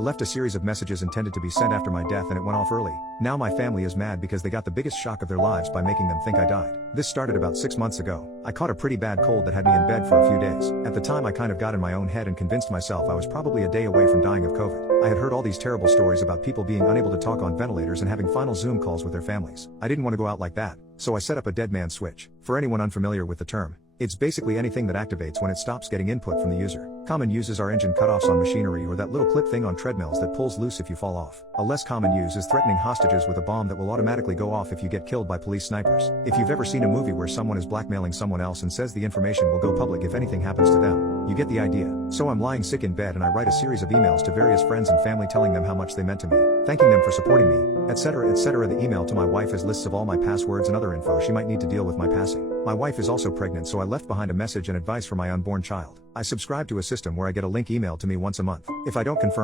I left a series of messages intended to be sent after my death and it went off early. Now my family is mad because they got the biggest shock of their lives by making them think I died. This started about 6 months ago. I caught a pretty bad cold that had me in bed for a few days. At the time I kind of got in my own head and convinced myself I was probably a day away from dying of COVID. I had heard all these terrible stories about people being unable to talk on ventilators and having final Zoom calls with their families. I didn't want to go out like that, so I set up a dead man switch. For anyone unfamiliar with the term, it's basically anything that activates when it stops getting input from the user. Common uses are engine cutoffs on machinery or that little clip thing on treadmills that pulls loose if you fall off. A less common use is threatening hostages with a bomb that will automatically go off if you get killed by police snipers. If you've ever seen a movie where someone is blackmailing someone else and says the information will go public if anything happens to them, you get the idea. So I'm lying sick in bed and I write a series of emails to various friends and family telling them how much they meant to me, thanking them for supporting me, etc. etc. The email to my wife has lists of all my passwords and other info she might need to deal with my passing. My wife is also pregnant, so I left behind a message and advice for my unborn child. I subscribe to a system where I get a link emailed to me once a month. If I don't confirm